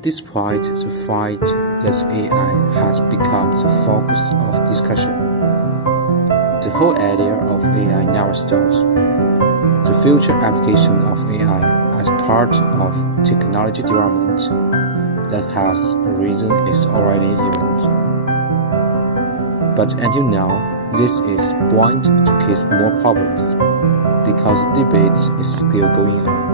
Despite the fact that AI has become the focus of discussion, the whole idea of AI never stops. The future application of AI as part of technology development that has arisen is already imminent. But until now, this is bound to cause more problems because the debate is still going on.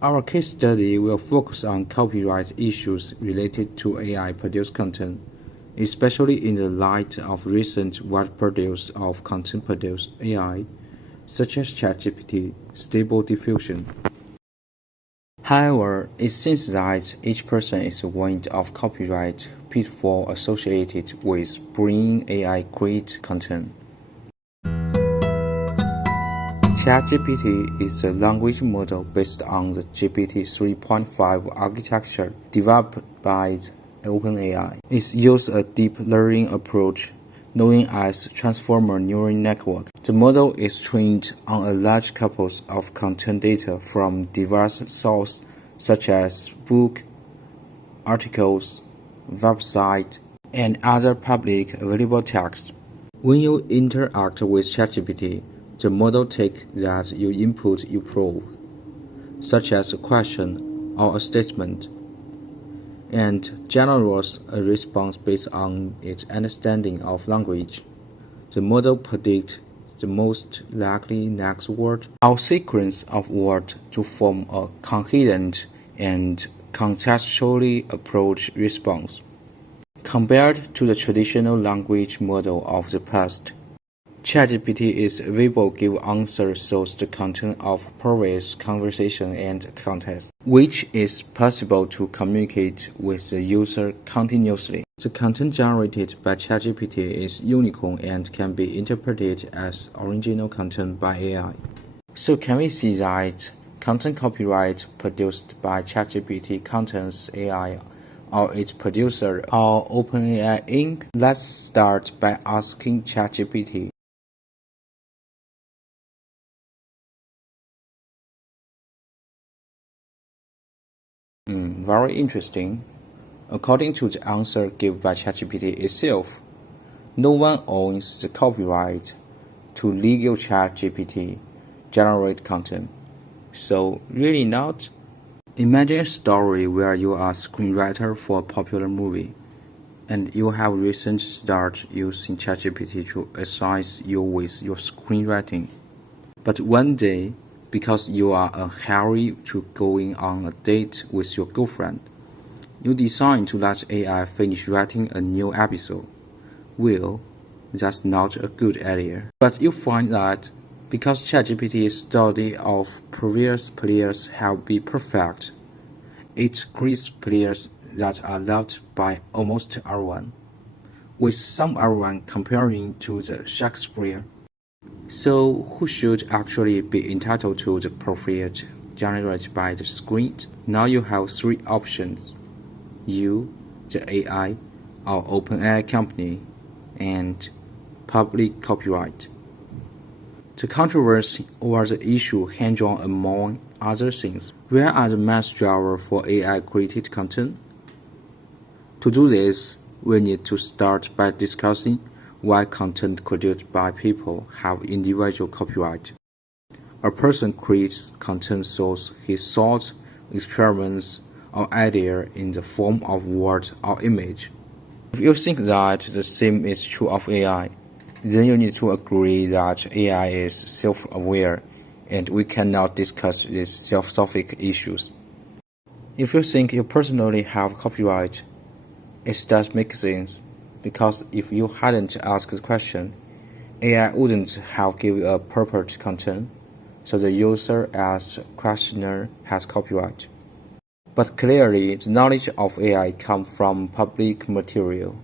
Our case study will focus on copyright issues related to AI-produced content, especially in the light of recent wide-produce of content-produced AI, such as ChatGPT, Stable Diffusion. However, it seems that each person is aware of copyright pitfall associated with bringing AI-created content. ChatGPT is a language model based on the GPT 3.5 architecture developed by OpenAI. It uses a deep learning approach known as transformer neural network. The model is trained on a large corpus of content data from diverse sources such as books, articles, websites, and other public available text. When you interact with ChatGPT, the model takes that you input you prove, such as a question or a statement, and generates a response based on its understanding of language. The model predicts the most likely next word or sequence of words to form a coherent and contextually approached response. Compared to the traditional language model of the past, ChatGPT is able to give answers to the content of previous conversation and context, which is possible to communicate with the user continuously. The content generated by ChatGPT is unique and can be interpreted as original content by AI. So can we see that content copyright produced by ChatGPT contains AI or its producer or OpenAI Inc.? Let's start by asking ChatGPT. Very interesting. According to the answer given by ChatGPT itself, no one owns the copyright to legal ChatGPT generate content. So really not? Imagine a story where you are a screenwriter for a popular movie, and you have recently started using ChatGPT to assist you with your screenwriting. But one day, because you are in a hurry to going on a date with your girlfriend, you decide to let AI finish writing a new episode. Well, that's not a good idea. But you find that because ChatGPT's study of previous players have been perfect, it creates players that are loved by almost everyone, with some everyone comparing to the Shakespeare. So who should actually be entitled to the profit generated by the script? Now you have three options: you, the AI, or OpenAI company, and public copyright. The controversy over the issue hinges on, among other things, where are the mass drivers for AI-created content? To do this, we need to start by discussing why content created by people have individual copyright. A person creates content source his thoughts, experiments, or idea in the form of word or image. If you think that the same is true of AI, then you need to agree that AI is self-aware and we cannot discuss these philosophical issues. If you think you personally have copyright, it does make sense, because if you hadn't asked the question, AI wouldn't have given a proper content, so the user as questioner has copyright. But clearly, the knowledge of AI comes from public material,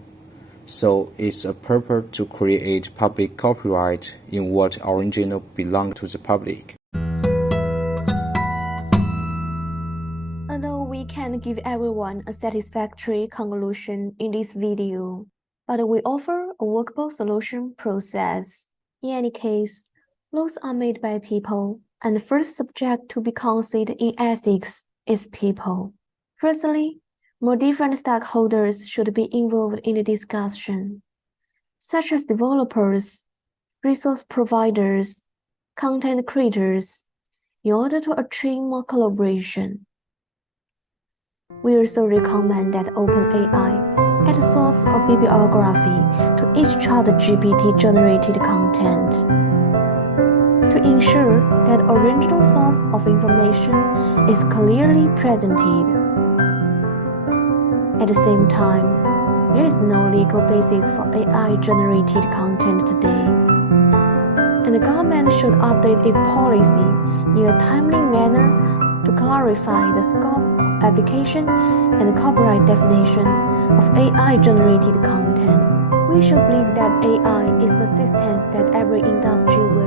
so it's a purpose to create public copyright in what originally belongs to the public. Although we can can give everyone a satisfactory conclusion in this video, but we offer a workable solution process. In any case, laws are made by people, and the first subject to be considered in ethics is people. Firstly, more different stakeholders should be involved in the discussion, such as developers, resource providers, content creators, in order to achieve more collaboration. We also recommend that OpenAI add a source of bibliography to each ChatGPT-generated content to ensure that original source of information is clearly presented. At the same time, there is no legal basis for AI-generated content today, and the government should update its policy in a timely manner to clarify the scope of application and the copyright definition of AI-generated content. We should believe that AI is the assistance that every industry will